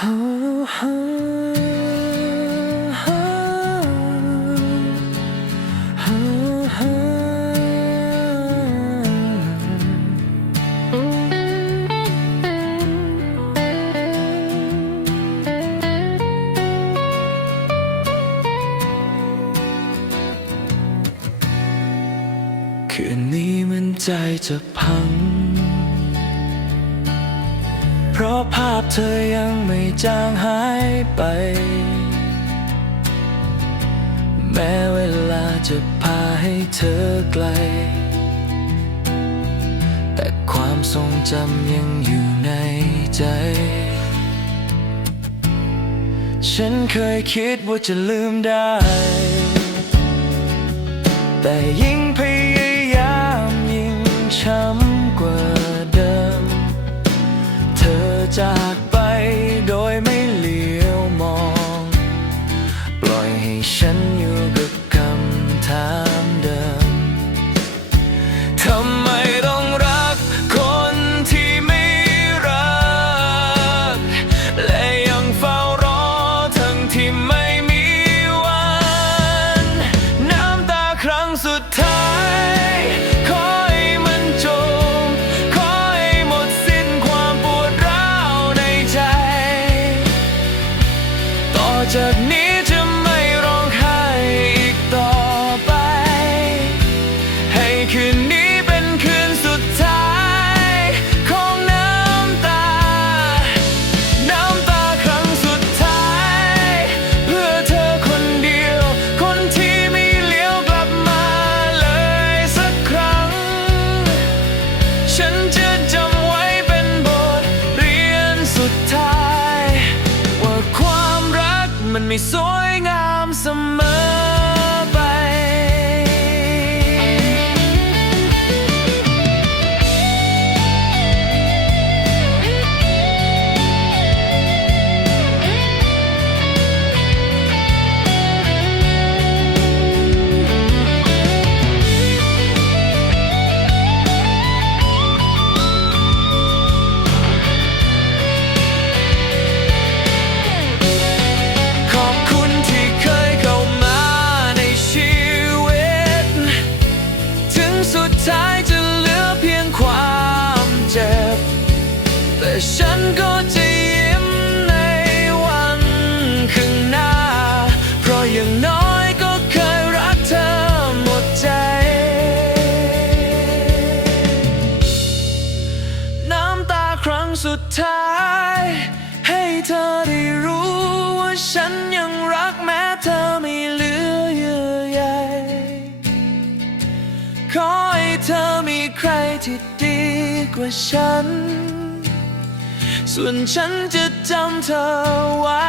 คืนนี้มันใจจะพัง เพราะภาพเธอยังไม่จางหายไป แม้เวลาจะพาให้เธอไกล แต่ความทรงจำยังอยู่ในใจ ฉันเคยคิดว่าจะลืมได้ แต่ยิ่งพยายามยิ่งช้ำกว่า ปล่อยให้ฉันอยู่กับคำถาม รัก สุดท้าย ให้เธอได้รู้ว่าฉันยังรักแม้เธอไม่เหลือเยื่อใยขอให้เธอมีใครที่ดีกว่าฉัน ส่วนฉันจะจำเธอไว้